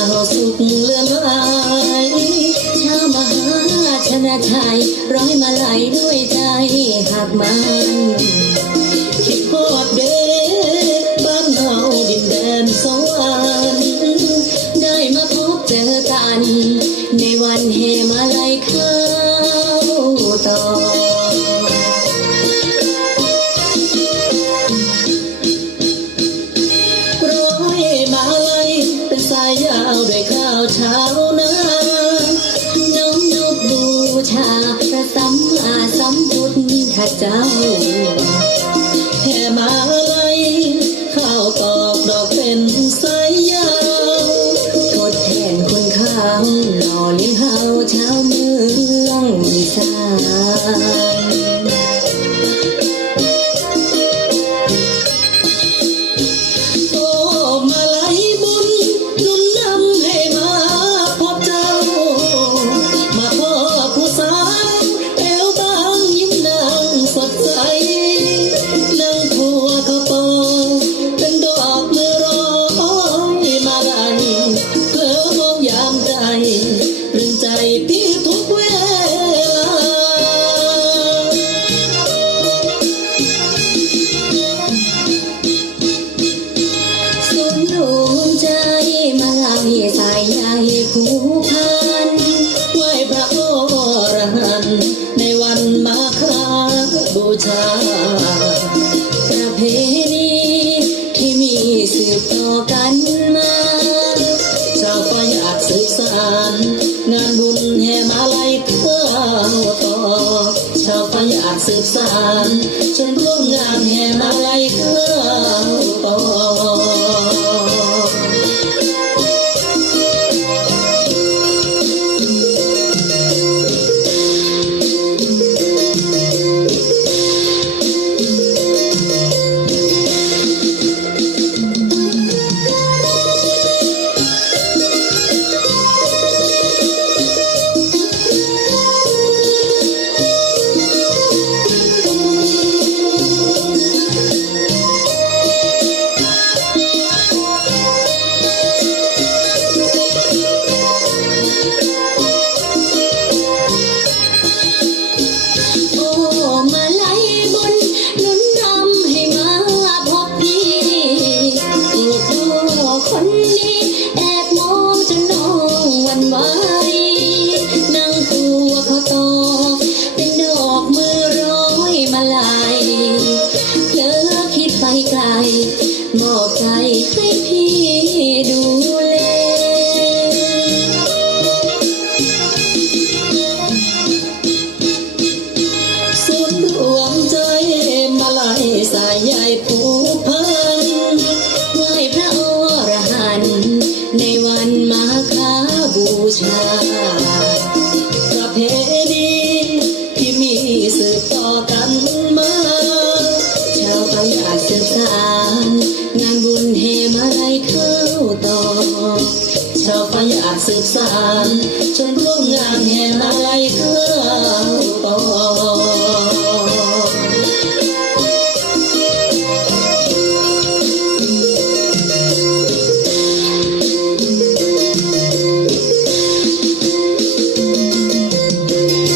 าสุขเลื่อนไหลชาวมหาชนะชัยร้อยมาไหลด้วยใจหักมัน คิดพอดเด้บ้านเราดินแดนสวรรค์ได้มาพบเจอกัน ในวันเฮมาลัยเข้าต่อ บู ผูกพันไหวพระโอรหันต์ในวันมาคราบูชา ประเพณีที่มีสืบต่อกันมาชาวฟ้าอยากสืบสาน งานบุญแห่มาลัยเพื่อต่อชาวฟ้าอยากสืบสาน จนร่วมงานแห่มาลัยเพื่อ ให้พี่ดูแลสุนรวมใจมาลายสายใยผูกพันไหวพระอรหันต์ในวันมาคาบูชา